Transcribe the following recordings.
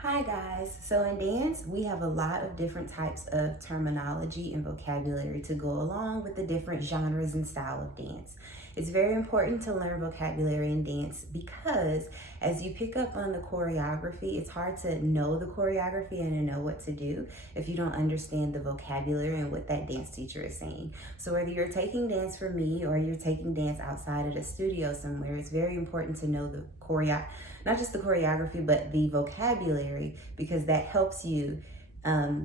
Hi guys, so in dance we have a lot of different types of terminology and vocabulary to go along with the different genres and style of dance. It's very important to learn vocabulary in dance because as you pick up on the choreography, it's hard to know the choreography and to know what to do if you don't understand the vocabulary and what that dance teacher is saying. So whether you're taking dance from me or you're taking dance outside of the studio somewhere, it's very important to know the not just the choreography, but the vocabulary, because that helps you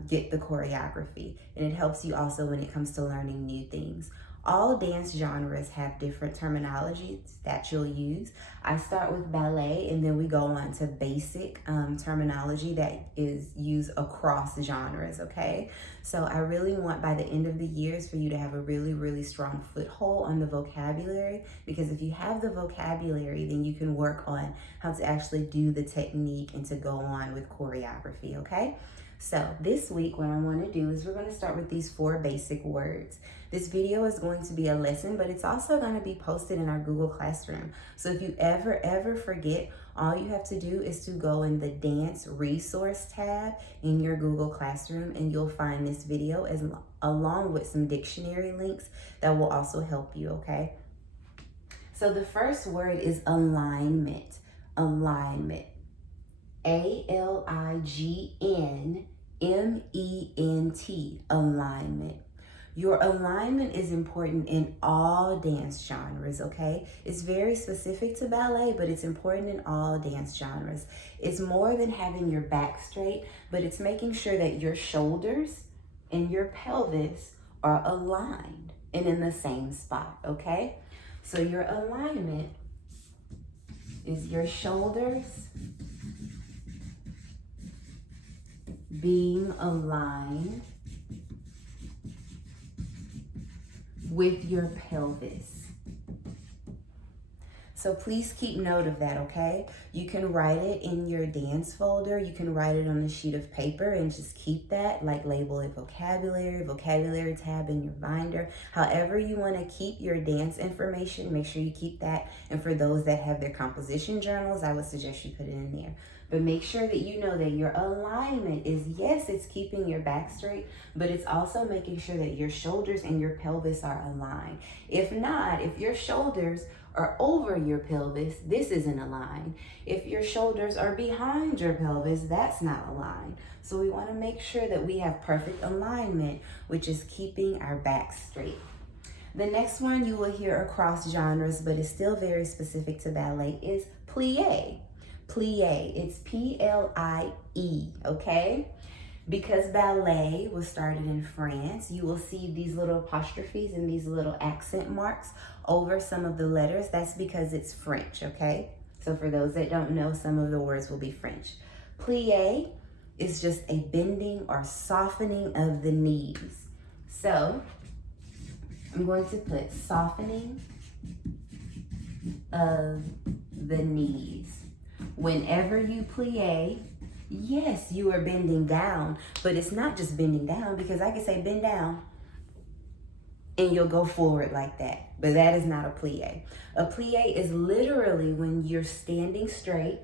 get the choreography. And it helps you also when it comes to learning new things. All dance genres have different terminologies that you'll use. I start with ballet and then we go on to basic terminology that is used across genres, okay? So I really want by the end of the years for you to have a really, really strong foothold on the vocabulary, because if you have the vocabulary, then you can work on how to actually do the technique and to go on with choreography, okay? So this week, what I want to do is we're going to start with these 4 basic words. This video is going to be a lesson, but it's also going to be posted in our Google Classroom. So if you ever forget, all you have to do is to go in the Dance Resource tab in your Google Classroom, and you'll find this video along with some dictionary links that will also help you, okay? So the first word is alignment. Alignment. ALIGNMENT, alignment. Your alignment is important in all dance genres, okay? It's very specific to ballet, but it's important in all dance genres. It's more than having your back straight, but it's making sure that your shoulders and your pelvis are aligned and in the same spot, okay? So your alignment is your shoulders being aligned with your pelvis. So please keep note of that, okay? You can write it in your dance folder. You can write it on a sheet of paper and just keep that, like label it vocabulary tab in your binder. However you want to keep your dance information, make sure you keep that. And for those that have their composition journals, I would suggest you put it in there. But make sure that you know that your alignment is, yes, it's keeping your back straight, but it's also making sure that your shoulders and your pelvis are aligned. If not, if your shoulders are over your pelvis, this isn't aligned. If your shoulders are behind your pelvis, that's not aligned. So we want to make sure that we have perfect alignment, which is keeping our back straight. The next one you will hear across genres, but is still very specific to ballet, is plie. Plie, it's P-L-I-E, okay? Because ballet was started in France, you will see these little apostrophes and these little accent marks over some of the letters. That's because it's French, okay? So for those that don't know, some of the words will be French. Plie is just a bending or softening of the knees. So I'm going to put softening of the knees. Whenever you plie, yes, you are bending down, but it's not just bending down, because I can say bend down and you'll go forward like that, but that is not a plie. A plie is literally when you're standing straight,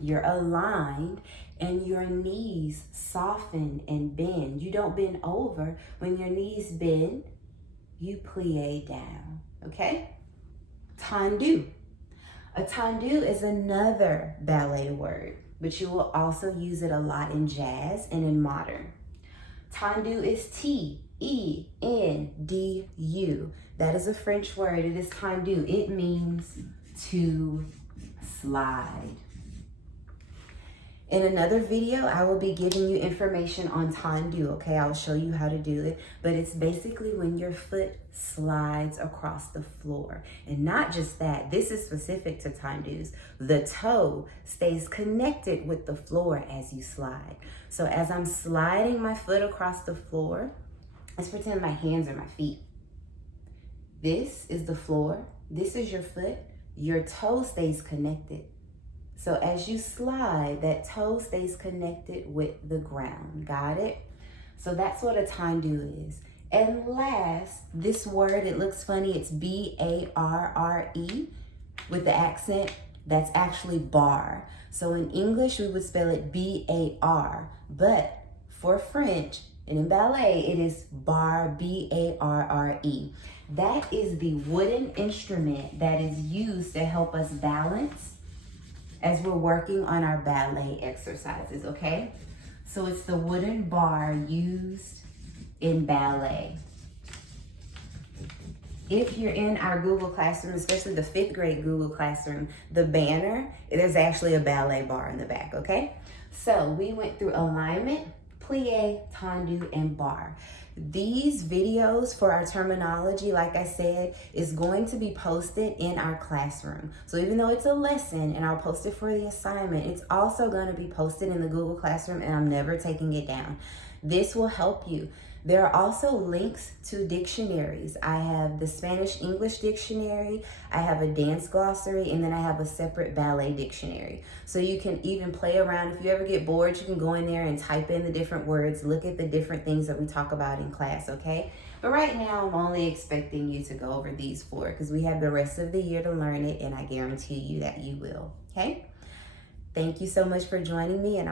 you're aligned, and your knees soften and bend. You don't bend over. When your knees bend, you plie down, okay? Tendu. A tendu is another ballet word, but you will also use it a lot in jazz and in modern. Tendu is T-E-N-D-U. That is a French word. It is tendu. It means to slide. In another video, I will be giving you information on tendu, okay? I'll show you how to do it, but it's basically when your foot slides across the floor. And not just that, this is specific to tendus. The toe stays connected with the floor as you slide. So as I'm sliding my foot across the floor, let's pretend my hands are my feet. This is the floor, this is your foot, your toe stays connected. So as you slide, that toe stays connected with the ground. Got it? So that's what a tendu is. And last, this word, it looks funny. It's B-A-R-R-E with the accent. That's actually bar. So in English, we would spell it B-A-R, but for French and in ballet, it is barre, B-A-R-R-E. That is the wooden instrument that is used to help us balance as we're working on our ballet exercises, okay? So it's the wooden bar used in ballet. If you're in our Google Classroom, especially the 5th grade Google Classroom, the banner, there's actually a ballet bar in the back, okay? So we went through alignment, plie, tendu, and barre. These videos for our terminology, like I said, is going to be posted in our classroom. So even though it's a lesson and I'll post it for the assignment, it's also going to be posted in the Google Classroom, and I'm never taking it down. This will help you. There are also links to dictionaries. I have the Spanish-English dictionary, I have a dance glossary, and then I have a separate ballet dictionary. So you can even play around. If you ever get bored, you can go in there and type in the different words, look at the different things that we talk about in class, okay? But right now, I'm only expecting you to go over these 4 because we have the rest of the year to learn it, and I guarantee you that you will, okay? Thank you so much for joining me, and